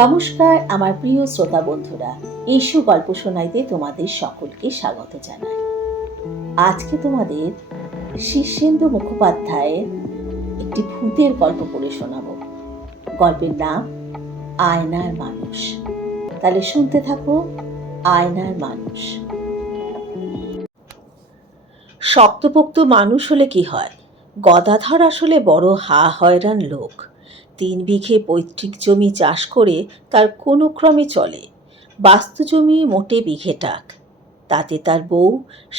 নমস্কার আমার প্রিয় শ্রোতা বন্ধুরা, এসো গল্প শোনাইতে তোমাদের সকলকে স্বাগত জানাই। আজকে তোমাদের শীর্ষেন্দু মুখোপাধ্যায়ের একটি ভূতের গল্প পড়ে শোনাবো। গল্পের নাম আয়নার মানুষ। তাহলে শুনতে থাকো। আয়নার মানুষ। শক্তপোক্ত মানুষ হলে কি হয়, গদাধর আসলে বড় হয়রান লোক। 3 বিঘে পৈতৃক জমি চাষ করে তার কোনো ক্রমে চলে। বাস্তু জমি মোটে বিঘেটাক। তাতে তার বউ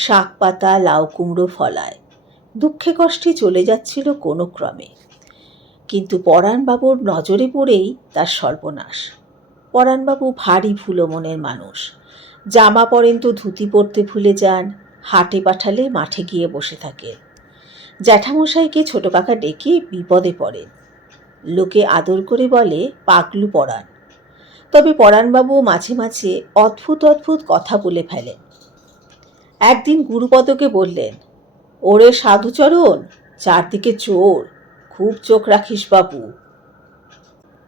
শাক পাতা লাউ কুমড়ো ফলায়। দুঃখে কষ্টে চলে যাচ্ছিল কোনো ক্রমে। কিন্তু পরাণবাবুর নজরে পড়েই তার সর্বনাশ। পরাণবাবু ভারী ভুলো মনের মানুষ। জামা পরেন তো ধুতি পরতে ভুলে যান, হাটে পাঠালে মাঠে গিয়ে বসে থাকেন। জ্যাঠামশাইকে ছোট কাকা ডেকে বিপদে পড়েন। লোকে আদর করে বলে পাগলু পরাণ। তবে পরাণবাবু মাঝে মাঝে অদ্ভুত অদ্ভুত কথা বলে ফেলেন। একদিন গুরুপদকে বললেন, ওরে সাধুচরণ, চারদিকে চোর, খুব চোখ রাখিস বাবু।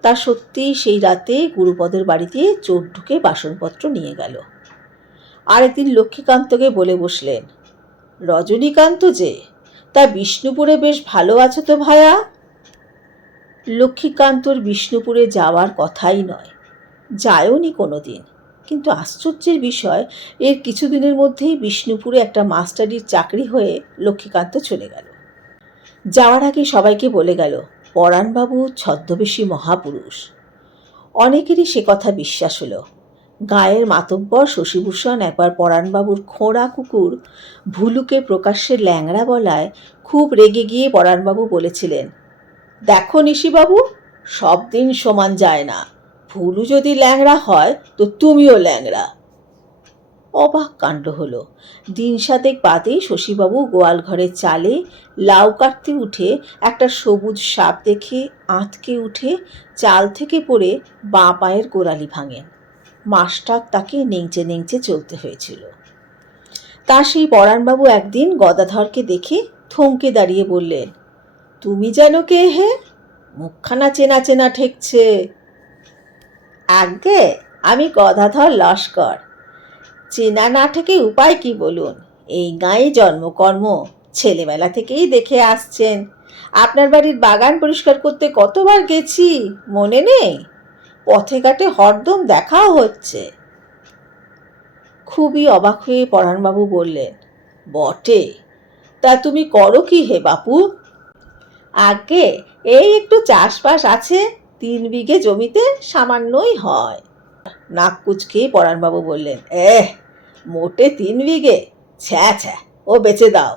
তা সত্যি সেই রাতে গুরুপদের বাড়িতে চোর ঢুকে বাসনপত্র নিয়ে গেল। আরেকদিন লক্ষ্মীকান্তকে বলে বসলেন, রজনীকান্ত যে, তা বিষ্ণুপুরে বেশ ভালো আছো তো ভায়া? লক্ষ্মীকান্তর বিষ্ণুপুরে যাওয়ার কথাই নয়, যায়ওনি কোনো দিন। কিন্তু আশ্চর্যের বিষয়, এর কিছুদিনের মধ্যেই বিষ্ণুপুরে একটা মাস্টারির চাকরি হয়ে লক্ষ্মীকান্ত চলে গেল। যাওয়ার আগে সবাইকে বলে গেল, পরাণবাবু ছদ্মবেশী মহাপুরুষ। অনেকেরই সে কথা বিশ্বাস হলো। গায়ের মাতব্বর শশীভূষণ একবার পরাণবাবুর খোঁড়া কুকুর ভুলুকে প্রকাশ্যে ল্যাংড়া বলায় খুব রেগে গিয়ে পরাণবাবু বলেছিলেন, দেখো নিশিবাবু, সব দিন সমান যায় না। ভুলু যদি ল্যাংড়া হয় তো তুমিও ল্যাংড়া। অবাক কাণ্ড হলো। দিন 7 বাদেই শশীবাবু গোয়াল ঘরের চালে লাউ কাটতে উঠে একটা সবুজ সাপ দেখে আঁতকে উঠে চাল থেকে পড়ে বাঁ পায়ের গোড়ালি ভাঙেন। মাসটাক তাকে নেংচে নেংচে চলতে হয়েছিল। তা সেই পরাণবাবু একদিন গদাধরকে দেখে থমকে দাঁড়িয়ে বললেন, তুমি যেন কে হে? মুখখানা চেনা চেনা ঠেকছে। আজ্ঞে, আমি গদাধর লস্কর। চেনা না ঠেকে উপায় কি বলুন? এই গাঁয়ে জন্মকর্ম, ছেলেবেলা থেকেই দেখে আসছেন। আপনার বাড়ির বাগান পরিষ্কার করতে কতবার গেছি, মনে নেই? পথে ঘাটে হরদম দেখাও হচ্ছে। খুবই অবাক হয়ে পরাণবাবু বললেন, বটে, তা তুমি করো কি হে বাপু? আগে এই একটু চাষবাস আছে, 3 বিঘে জমিতে সামান্যই হয়। নাক কুচকে পরাণবাবু বললেন, মোটে 3 বিঘে? ছ্যা ছ্যা, ও বেচে দাও।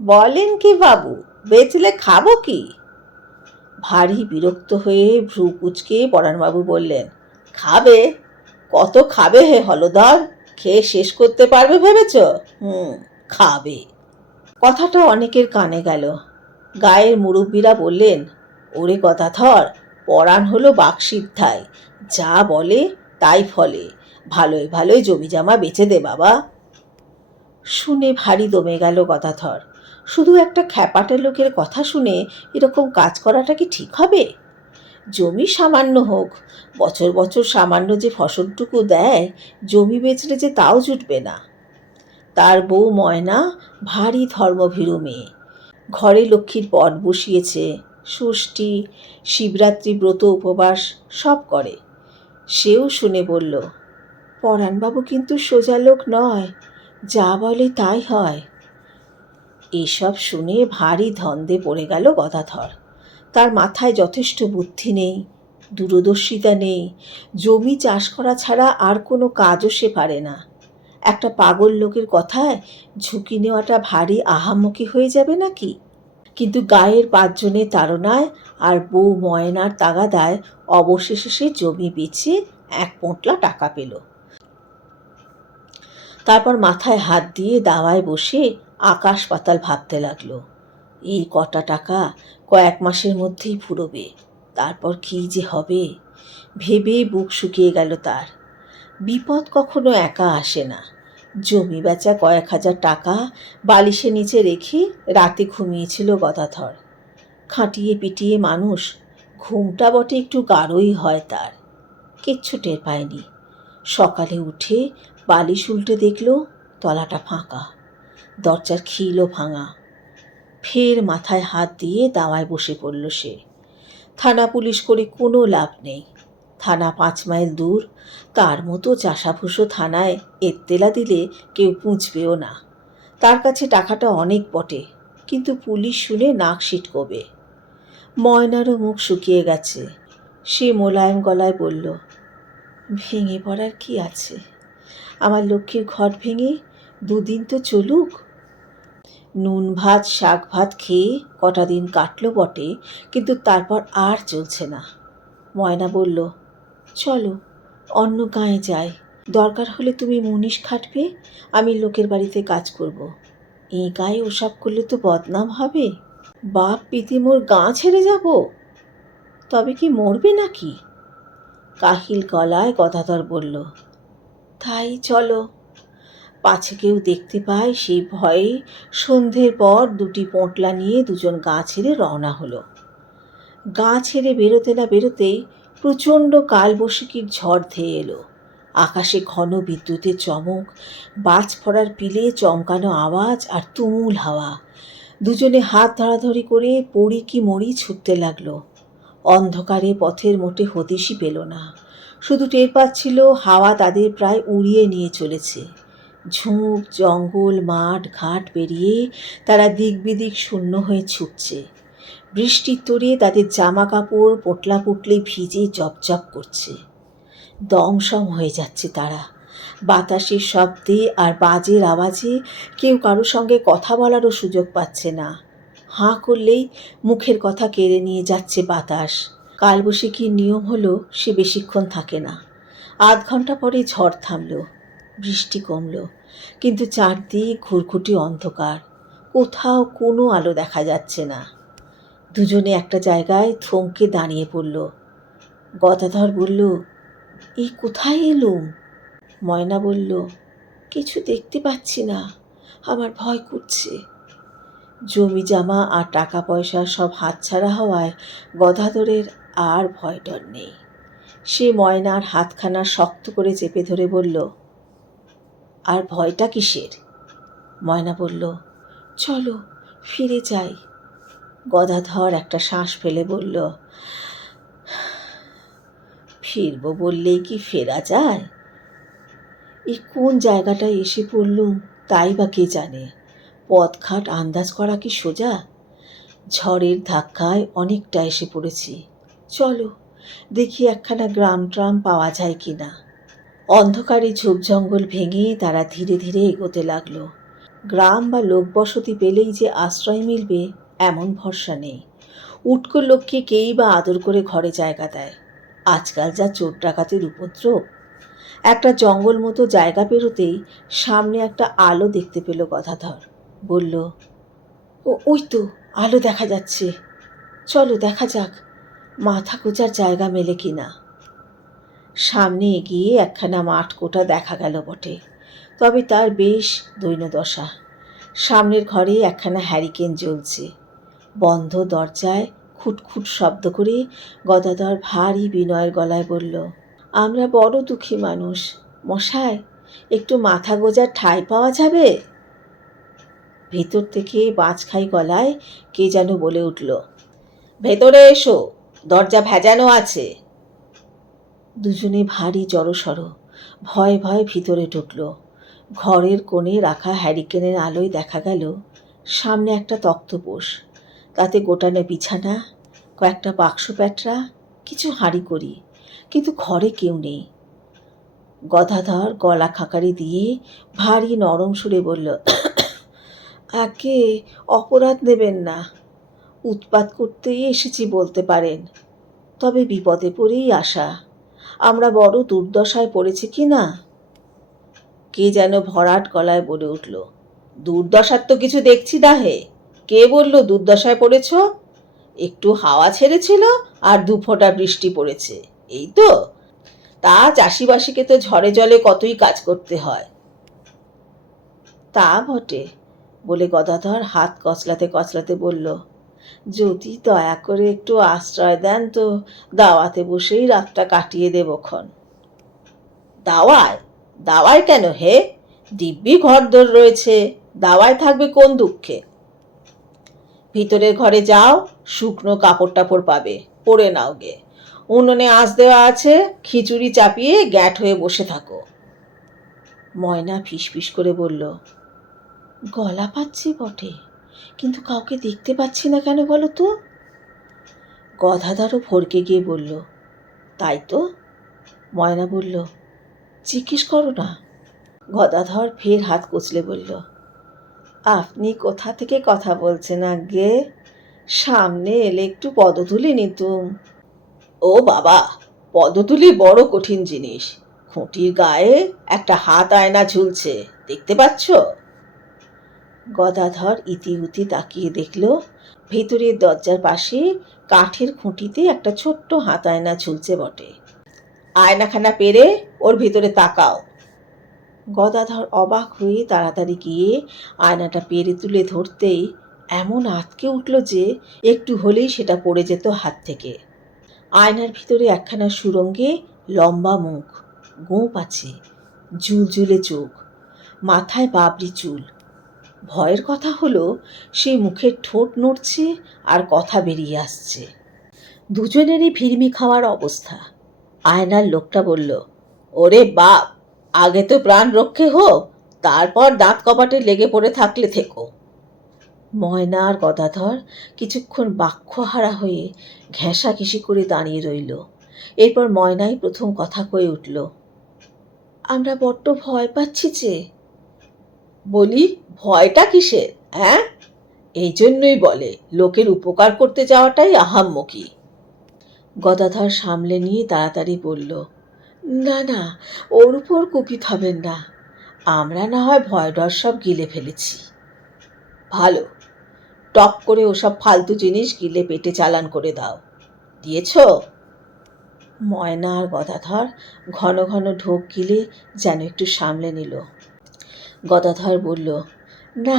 বলেন কি বাবু, বেচলে খাবো কি? ভারী বিরক্ত হয়ে ভ্রু কুচকে পরাণবাবু বললেন, খাবে? কত খাবে হে হলধর? খেয়ে শেষ করতে পারবে ভেবেছ? খাবে। কথাটা অনেকের কানে গেল। গায়ের মুরব্বীরা বললেন, ওরে গদাধর, পরাণ হলো বাকসিদ্ধায়, যা বলে তাই ফলে। ভালোই ভালোই জমি জামা বেচে দে বাবা। শুনে ভারী দমে গেল গদাধর। শুধু একটা খ্যাপাটে লোকের কথা শুনে এরকম কাজ করাটা কি ঠিক হবে? জমি সামান্য হোক, বছর বছর সামান্য যে ফসলটুকু দেয়, জমি বেচলে যে তাও জুটবে না। তার বউ ময়না ভারী ধর্মভীরু মেয়ে। ঘরে লক্ষ্মীর পট বসিয়েছে, ষষ্ঠী শিবরাত্রি ব্রত উপবাস সব করে। সেও শুনে বলল, পরাণবাবু কিন্তু সোজা লোক নয়, যা বলে তাই হয়। এসব শুনে ভারী ধন্দে পড়ে গেল গদাধর। তার মাথায় যথেষ্ট বুদ্ধি নেই, দূরদর্শিতা নেই, জমি চাষ করা ছাড়া আর কোনো কাজও সে পারে না। একটা পাগল লোকের কথায় ঝুঁকি নেওয়াটা ভারী আহাম্মকি হয়ে যাবে নাকি? কিন্তু গায়ের 5 জনের তাড়নায় আর বউ ময়নার তাগাদায় অবশেষে সে জমি বেচে 1 পোঁটলা টাকা পেল। তারপর মাথায় হাত দিয়ে দাওয়ায় বসে আকাশ পাতাল ভাবতে লাগলো, এই কটা টাকা কয়েক মাসের মধ্যেই ফুরোবে, তারপর কি যে হবে ভেবে বুক শুকিয়ে গেল তার। বিপদ কখনো একা আসে না। জমি বেচা কয়েক হাজার টাকা বালিশের নিচে রেখে রাতে ঘুমিয়েছিল গদাধর। খাটিয়ে পিটিয়ে মানুষ, ঘুমটা বটে একটু গাঢ়ই হয় তার, কিচ্ছু টের পায়নি। সকালে উঠে বালিশ উল্টে দেখল তলাটা ফাঁকা, দরজার খিলও ভাঙা। ফের মাথায় হাত দিয়ে দাওয়ায় বসে পড়ল সে। থানা পুলিশ করে কোনো লাভ নেই, থানা 5 মাইল দূর। তার মতো চাষাভুষো থানায় এত্তেলা দিলে কেউ পুঁছবেও না। তার কাছে টাকাটা অনেক বটে, কিন্তু পুলিশ শুনে নাক সিটকোবে। ময়নারও মুখ শুকিয়ে গেছে। সে মোলায়েম গলায় বলল, ভেঙে পড়ার কি আছে? আমার লক্ষ্মীর ঘর ভেঙে 2 দিন তো চলুক। নুন ভাত শাক ভাত খেয়ে কটা দিন কাটলো বটে, কিন্তু তারপর আর চলছে না। ময়না বলল, চলো অন্য গাঁয়ে যাই, দরকার হলে তুমি মুনিশ খাটবে, আমি লোকের বাড়িতে কাজ করব। এই গায়ে ওসব করলে তো বদনাম হবে। বাপ পিতি মোর গাঁ ছেড়ে যাব? তবে কি মরবে নাকি? কাহিল গলায় গদাধর বলল, তাই চলো। পাছে কেউ দেখতে পায় সেই ভয়ে সন্ধ্যের পর 2টি পোঁটলা নিয়ে দুজন গাঁ ছেড়ে রওনা হলো। গাঁ ছেড়ে বেরোতে না বেরোতেই প্রচণ্ড কালবৈশাখীর ঝড় ধেয়ে এলো। আকাশে ঘন বিদ্যুতের চমক, বাজ পড়ার পিলে চমকানো আওয়াজ আর তুমুল হাওয়া। দুজনে হাত ধরাধরি করে পড়ি কি মরি ছুটতে লাগলো। অন্ধকারে পথের মোটে হদিশই পেল না, শুধু টের পাচ্ছিল হাওয়া তাদের প্রায় উড়িয়ে নিয়ে চলেছে। ঝোপ জঙ্গল মাঠ ঘাট পেরিয়ে তারা দিক বিদিক শূন্য হয়ে ছুটছে। বৃষ্টির তোড়ে তাদের জামা কাপড় পোটলা পুটলে ভিজে জপজপ করছে। দমসম হয়ে যাচ্ছে তারা। বাতাসের শব্দে আর বাজের আওয়াজে কেউ কারোর সঙ্গে কথা বলারও সুযোগ পাচ্ছে না। হাঁ করলেই মুখের কথা কেড়ে নিয়ে যাচ্ছে বাতাস। কালবৈশাখীর নিয়ম হলো সে বেশিক্ষণ থাকে না। 8 ঘন্টা পরে ঝড় থামল, বৃষ্টি কমল, কিন্তু চারদিক ঘুরঘুটি অন্ধকার, কোথাও কোনো আলো দেখা যাচ্ছে না। দুজনে একটা জায়গায় থমকে দাঁড়িয়ে পড়ল। গদাধর বলল, এই কোথায় এলুম? ময়না বলল, কিছু দেখতে পাচ্ছি না, আমার ভয় করছে। জমি জামা আর টাকা পয়সা সব হাতছাড়া হওয়ায় গদাধরের আর ভয় ডর নেই। সে ময়নার হাতখানা শক্ত করে চেপে ধরে বলল, আর ভয়টা কিসের? ময়না বলল, চলো ফিরে যাই। গদাধর একটা শ্বাস ফেলে বলল, ফিরবো বললেই কি ফেরা যায়? এই কোন জায়গাটায় এসে পড়লুম তাই বা কে জানে। পথঘাট আন্দাজ করা কি সোজা? ঝড়ের ধাক্কায় অনেকটা এসে পড়েছি। চলো দেখি একখানা গ্রাম ট্রাম পাওয়া যায় কি না। অন্ধকারে ঝোপ জঙ্গল ভেঙে তারা ধীরে ধীরে এগোতে লাগলো। গ্রাম বা লোকবসতি পেলেই যে আশ্রয় মিলবে এমন ভরসা নেই। উটকো লোককে কেই বা আদর করে ঘরে জায়গা দেয়। আজকাল যা চোর ডাকাতের উপদ্রব। একটা জঙ্গল মতো জায়গা পেরোতেই সামনে একটা আলো দেখতে পেল গদাধর। বলল, ওই তো আলো দেখা যাচ্ছে, চলো দেখা যাক মাথা গোজার জায়গা মেলে কিনা। সামনে এগিয়ে একখানা মাঠ কোটা দেখা গেল বটে, তবে তার বেশ দৈন্যদশা। সামনের ঘরে একখানা হ্যারিকেন জ্বলছে। বন্ধ দরজায় খুটখুট শব্দ করে গদাধর ভারী বিনয়ের গলায় বলল, আমরা বড় দুঃখী মানুষ, মশাই একটু মাথা গোজার ঠাঁই পাওয়া যাবে? ভেতর থেকে বাঁচখাই গলায় কে যেন বলে উঠল, ভেতরে এসো, দরজা ভেজানো আছে। দুজনে ভারী জড়সড় ভয়ে ভয়ে ভিতরে ঢুকল। ঘরের কোণে রাখা হ্যারিকেনের আলোয় দেখা গেল সামনে একটা তক্তপোষ, তাতে গোটানো বিছানা, কয়েকটা বাক্স প্যাটরা, কিছু হাঁড়িকড়ি, কিন্তু ঘরে কেউ নেই। গদাধর গলা খাকারি দিয়ে ভারী নরম সুরে বলল, আগে অপরাধ নেবেন না, উৎপাত করতেই এসেছি বলতে পারেন, তবে বিপদে পড়েই আসা। আমরা বড় দুর্দশায় পড়েছি কি না। কে যেন ভরাট গলায় বলে উঠল, দুর্দশার তো কিছু দেখছি না হে। কে বলল দুর্দশায় পড়েছ? একটু হাওয়া ছেড়েছিল আর 2 ফোঁটা বৃষ্টি পড়েছে, এই তো। তা চাষিবাসীকে তো ঝড়ে জলে কতই কাজ করতে হয়। তা বটে, বলে গদাধর হাত কচলাতে কচলাতে বলল, যদি দয়া করে একটু আশ্রয় দেন তো দাওয়াতে বসেই রাতটা কাটিয়ে দেবক্ষণ। দাওয়ায়? দাওয়ায় কেন হে? দিব্যি ঘরদোর রয়েছে, দাওয়ায় থাকবে কোন দুঃখে? ভিতরের ঘরে যাও, শুকনো কাপড় টাপড় পাবে, পরে নাও গে। উনুনে আঁচ দেওয়া আছে, খিচুড়ি চাপিয়ে গ্যাঁট হয়ে বসে থাকো। ময়না ফিসফিস করে বলল, গলা পাচ্ছি বটে, কিন্তু কাউকে দেখতে পাচ্ছি না কেন বলো তো? গদাধরও ভরকে গিয়ে বলল, তাই তো। ময়না বলল, জিজ্ঞেস করো না। গদাধর ফের হাত কচলে বলল, আপনি কোথা থেকে কথা বলছেন আজ্ঞে? সামনে এলে একটু পদধূলি নিতুম। ও বাবা, পদধূলি বড় কঠিন জিনিস। খুঁটির গায়ে একটা হাত আয়না ঝুলছে, দেখতে পাচ্ছ? গদাধর ইতিউতি তাকিয়ে দেখল ভেতরের দরজার পাশে কাঠের খুঁটিতে একটা ছোট্ট হাত আয়না ঝুলছে বটে। আয়নাখানা পেরে ওর ভিতরে তাকাও। গদাধর অবাক হয়ে তাড়াতাড়ি গিয়ে আয়নাটা পেরে তুলে ধরতেই এমন আঁতকে উঠল যে একটু হলেই সেটা পড়ে যেত হাত থেকে। আয়নার ভিতরে একখানা সুরঙ্গে লম্বা মুখ, গোঁপ আছে, ঝুলঝুলে চোখ, মাথায় বাবরি চুল। ভয়ের কথা হলো সেই মুখের ঠোঁট নড়ছে আর কথা বেরিয়ে আসছে। দুজনেরই ভিড়মি খাওয়ার অবস্থা। আয়নার লোকটা বলল, ওরে বাপ, আগে তো প্রাণ রক্ষে হোক, তারপর দাঁত কপাটে লেগে পড়ে থাকলে থেকো। ময়না আর গদাধর কিছুক্ষণ বাক্যহারা হয়ে ঘেঁষাঘেঁষি করে দাঁড়িয়ে রইল। এরপর ময়নাই প্রথম কথা কয়ে উঠল, আমরা বড্ড ভয় পাচ্ছি যে। বলি, ভয়টা কিসের, হ্যাঁ? এই জন্যই বলে লোকের উপকার করতে যাওয়াটাই আহাম্মকি। গদাধর সামলে নিয়ে তাড়াতাড়ি বলল, না না, ওর উপর কুপিত হবেন না, আমরা না হয় ভয় ডর সব গিলে ফেলেছি। ভালো, টপ করে ওসব ফালতু জিনিস গিলে পেটে চালান করে দাও। দিয়েছ? ময়না আর গদাধর ঘন ঘন ঢোক গিলে যেন একটু সামলে নিল। গদাধর বলল, না,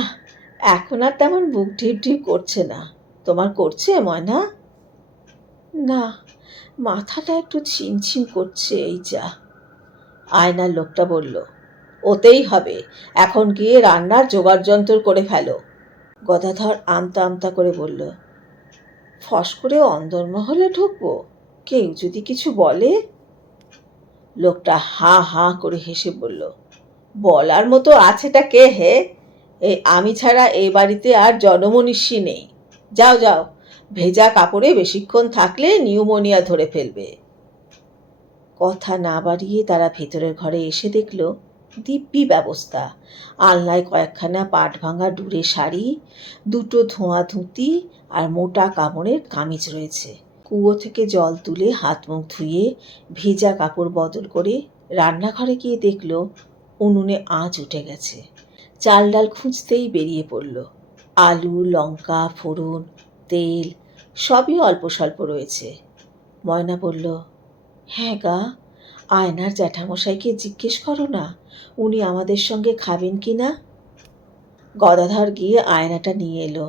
এখন আর তেমন বুক ঢিপ ঢিপ করছে না। তোমার করছে ময়না? না, মাথাটা একটু ছিমছিম করছে, এই যা। আয়নার লোকটা বলল, ওতেই হবে, এখন গিয়ে রান্নার জোগাড় যন্ত্র করে ফেলো। গদাধর আমতা আমতা করে বলল, ফস করে অন্দরমহলে ঢুকবো, কেউ যদি কিছু বলে? লোকটা হা হা করে হেসে বলল, বলার মতো আছেটা কে হে? এই আমি ছাড়া এই বাড়িতে আর জনমনীষী নেই। যাও যাও, ভেজা কাপড়ে বেশিক্ষণ থাকলে নিউমোনিয়া ধরে ফেলবে। কথা না বাড়িয়ে তারা ভেতরের ঘরে এসে দেখল দিব্যি ব্যবস্থা। আলনায় কয়েকখানা পাট ভাঙা ডুরে শাড়ি, দুটো ধোঁয়া ধুতি আর মোটা কাপড়ের কামিজ রয়েছে। কুয়ো থেকে জল তুলে হাত মুখ ধুয়ে ভেজা কাপড় বদল করে রান্নাঘরে গিয়ে দেখল উনুনে আঁচ উঠে গেছে। চাল ডাল খুঁজতেই বেরিয়ে পড়ল। আলু, লঙ্কা, ফোড়ন, তেল সবই অল্প স্বল্প রয়েছে। ময়না বলল, হ্যাঁ গা, আয়নার জ্যাঠামশাইকে জিজ্ঞেস করো না উনি আমাদের সঙ্গে খাবেন কি না। গদাধর গিয়ে আয়নাটা নিয়ে এলো।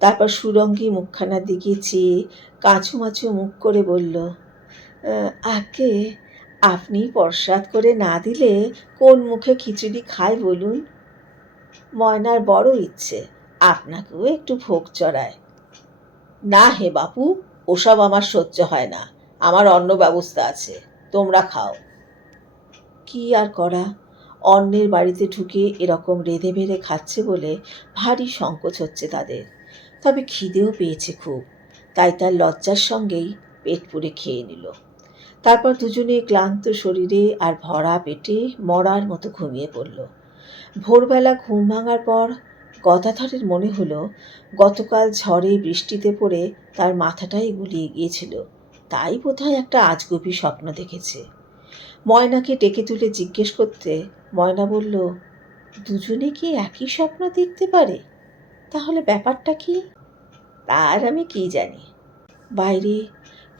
তারপর সুরঙ্গী মুখখানার দিকে চেয়ে কাছুমাছু মুখ করে বলল, আগে আপনি প্রসাদ করে না দিলে কোন মুখে খিচুড়ি খায় বলুন? ময়নার বড় ইচ্ছে আপনাকেও একটু ভোগ চড়ায়। না হে বাপু, ওসব আমার সহ্য হয় না, আমার অন্য ব্যবস্থা আছে, তোমরা খাও। কি আর করা, অন্যের বাড়িতে ঢুকে এরকম রেঁধে বেড়ে খাচ্ছে বলে ভারী সংকোচ হচ্ছে তাদের। তবে খিদেও পেয়েছে খুব, তাই তার লজ্জার সঙ্গেই পেট পুরে খেয়ে নিল। তারপর দুজনে ক্লান্ত শরীরে আর ভরা পেটে মরার মতো ঘুমিয়ে পড়ল। ভোরবেলা ঘুম ভাঙার পর গদাধরের মনে হলো গতকাল ঝড়ে বৃষ্টিতে পড়ে তার মাথাটাই গুলিয়ে গিয়েছিল, তাই বোধহয় একটা আজগুবি স্বপ্ন দেখেছে। ময়নাকে ডেকে তুলে জিজ্ঞেস করতে ময়না বলল, দুজনে কি একই স্বপ্ন দেখতে পারে? তাহলে ব্যাপারটা কি? তার আমি কি জানি। বাইরে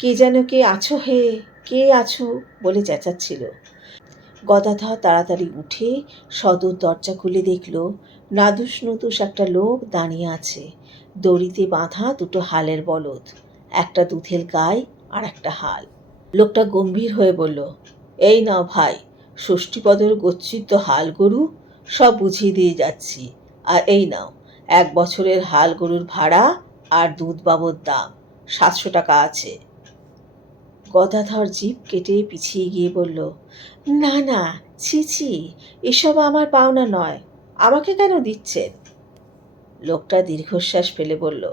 কে যেন কে আছো হে, কে আছো বলে চেঁচাচ্ছিল। গদাধর তাড়াতাড়ি উঠে সদর দরজা খুলে দেখল নাদুস নুদুস একটা লোক দাঁড়িয়ে আছে, দড়িতে বাঁধা দুটো হালের বলদ, একটা দুধের গাই আর একটা হাল। লোকটা গম্ভীর হয়ে বলল, এই নাও ভাই, ষষ্ঠীপদের গচ্ছিত হাল গরু সব বুঝিয়ে দিয়ে যাচ্ছি। আর এই নাও 1 বছরের হাল গরুর ভাড়া আর দুধ বাবদ দাম, 700 টাকা আছে। গদাধর জিভ কেটে পিছিয়ে গিয়ে বলল, না না, ছি ছি, এসব আমার পাওনা নয়, আমাকে কেন দিচ্ছেন? লোকটা দীর্ঘশ্বাস ফেলে বলল,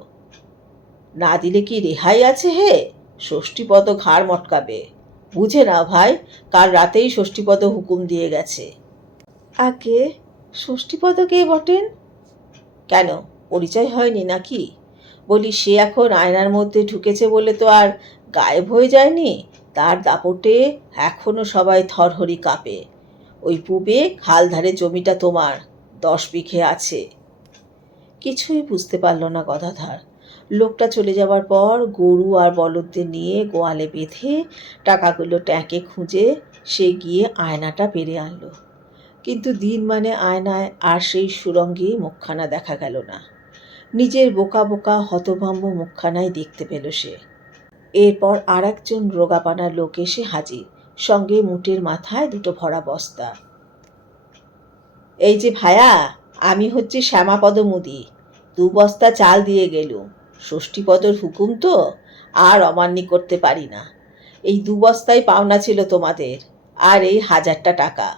না দিলে কি রেহাই আছে হে? ষষ্ঠীপদ ঘাড় মটকাবে। বুঝে নাও ভাই, কাল রাতেই ষষ্ঠীপদ হুকুম দিয়ে গেছে। আগে ষষ্ঠীপদ কে বটেন? কেন, পরিচয় হয়নি নাকি? বলি, সে এখন আয়নার মধ্যে ঢুকেছে বলে তো আর গায়েব হয়ে যায়নি। তার দাপটে এখনো সবাই থরহরি কাঁপে। ওই পূবে খালধারে জমিটা তোমার, 10 বিঘে আছে। কিছুই বুঝতে পারল না গদাধর। লোকটা চলে যাওয়ার পর গরু আর বলদদের নিয়ে গোয়ালে বেঁধে টাকাগুলো ট্যাঁকে খুঁজে সে গিয়ে আয়নাটা পেরে আনলো। কিন্তু দিন মানে আয়নায় আর সেই সুরঙ্গী মুখখানা দেখা গেল না। নিজের বোকা বোকা হতভম্ব মুখখানাই দেখতে পেল সে। এরপর আর একজন রোগাপানা লোক এসে হাজির, সঙ্গে মুটের মাথায় 2টো ভরা বস্তা। এই যে ভায়া, আমি হচ্ছে শ্যামাপদ মুদি, 2 বস্তা চাল দিয়ে গেলুম। ষষ্ঠীপদর হুকুম তো আর অমান্য করতে পারি না। এই 2 বস্তাই পাওনা ছিল তোমাদের, আর এই 1000টা টাকা।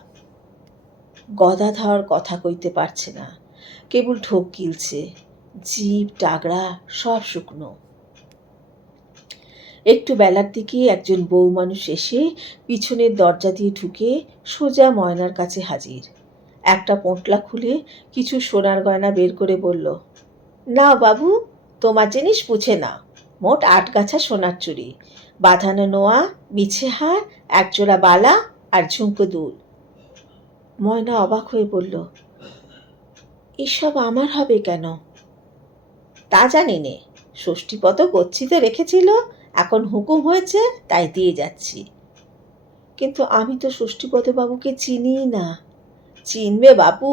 গদাধর কথা কইতে পারছে না, কেবল ঢোক গিলছে, জিভ টাগড়া সব শুকনো। একটু বেলার দিকে একজন বউ মানুষ এসে পিছনের দরজা দিয়ে ঢুকে সোজা ময়নার কাছে হাজির। একটা পোঁটলা খুলে কিছু সোনার গয়না বের করে বলল, নাও বাবু, তোমার জিনিস পুছে নাও। মোট 8 গাছা সোনার চুড়ি, বাঁধানো নোয়া, বিছে হার, 1 জোড়া বালা আর ঝুমকো দুল। ময়না অবাক হয়ে বলল, এসব আমার হবে কেন? তা জানি নে, ষষ্ঠীপদ গচ্ছিতে রেখেছিল, এখন হুকুম হয়েছে তাই দিয়ে যাচ্ছি। কিন্তু আমি তো ষষ্ঠীপদ বাবুকে চিনি না। চিনবে বাপু,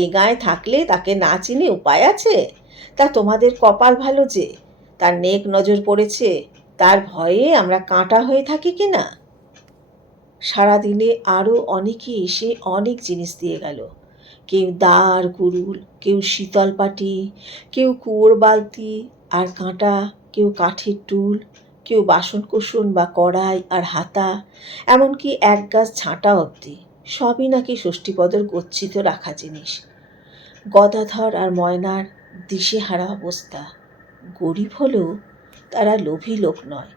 এ গায়ে থাকলে তাকে না চিনে উপায় আছে? তা তোমাদের কপাল ভালো যে তার নেক নজর পড়েছে, তার ভয়ে আমরা কাঁটা হয়ে থাকি কিনা। সারাদিনে আরও অনেকে এসে অনেক জিনিস দিয়ে গেল। কেউ দাঁড় কুড়ুল, কেউ শীতল পাটি, কেউ কুয়োর বালতি আর কাঁটা, কেউ কাঠের টুল, কেউ বাসনকোসন বা কড়াই আর হাতা, এমনকি 1 গাছ ঝাঁটা অবধি সবই নাকি ষষ্ঠীপদর গচ্ছিত রাখা জিনিস। গদাধর আর ময়নার দিশেহারা অবস্থা। গরিব হলেও তারা লোভী লোক নয়,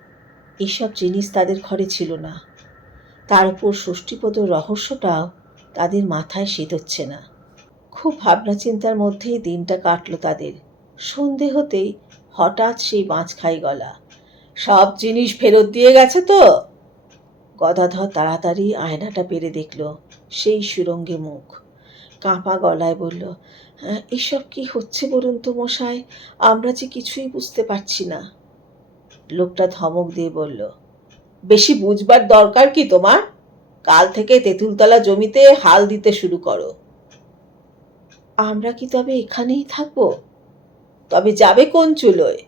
এসব জিনিস তাদের ঘরে ছিল না। তার উপর ষষ্ঠীপদর রহস্যটাও তাদের মাথায় সেঁধোচ্ছে না। খুব ভাবনা চিন্তার মধ্যেই দিনটা কাটল তাদের। সন্ধে হতেই হঠাৎ সেই বাঁচখাই গলা, সব জিনিস ফেরত দিয়ে গেছে তো? গদাধর তাড়াতাড়ি আয়নাটা পেরে দেখল সেই সুরঙ্গে মুখ। কাঁপা গলায় বলল, এসব কি হচ্ছে বলুন তো মশাই, আমরা যে কিছুই বুঝতে পারছি না। লোকটা ধমক দিয়ে বলল, বেশি বুঝবার দরকার কি তোমার? কাল থেকে তেঁতুলতলা জমিতে হাল দিতে শুরু করো। আমরা কি তবে এখানেই থাকবো? তবে যাবে কোন চুলোয়?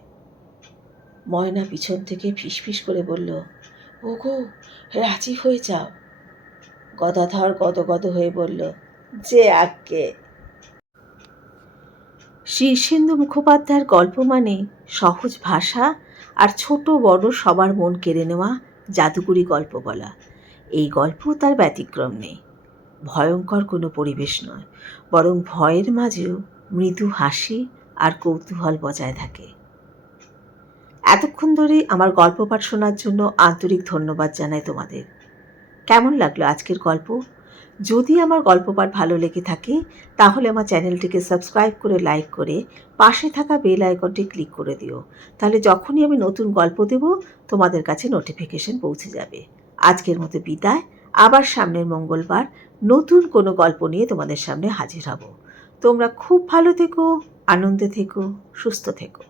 ময়না পিছন থেকে ফিসফিস করে বলল, ওগো, রাজি হয়ে যাও। গদাধর গদগদ হয়ে বলল, যে আজ্ঞে। শীর্ষেন্দু মুখোপাধ্যায়ের গল্প মানে সহজ ভাষা আর ছোট বড় সবার মন কেড়ে নেওয়া জাদুকরি গল্প বলা। এই গল্প তার ব্যতিক্রম নেই। ভয়ঙ্কর কোনো পরিবেশ নয়, বরং ভয়ের মাঝেও মৃদু হাসি আর কৌতূহল বজায় থাকে। এতক্ষণ ধরে আমার গল্প পাঠ শোনার জন্য আন্তরিক ধন্যবাদ জানাই তোমাদের। কেমন লাগলো আজকের গল্প? যদি আমার গল্প পাঠ ভালো লেগে থাকে তাহলে আমার চ্যানেলটিকে সাবস্ক্রাইব করে লাইক করে পাশে থাকা বেল আইকনটি ক্লিক করে দিও। তাহলে যখনই আমি নতুন গল্প দেব তোমাদের কাছে নোটিফিকেশন পৌঁছে যাবে। আজকের মতো বিদায়, আবার সামনের মঙ্গলবার নতুন কোনো গল্প নিয়ে তোমাদের সামনে হাজির হব। তোমরা খুব ভালো থেকো, আনন্দে থেকো, সুস্থ থেকো।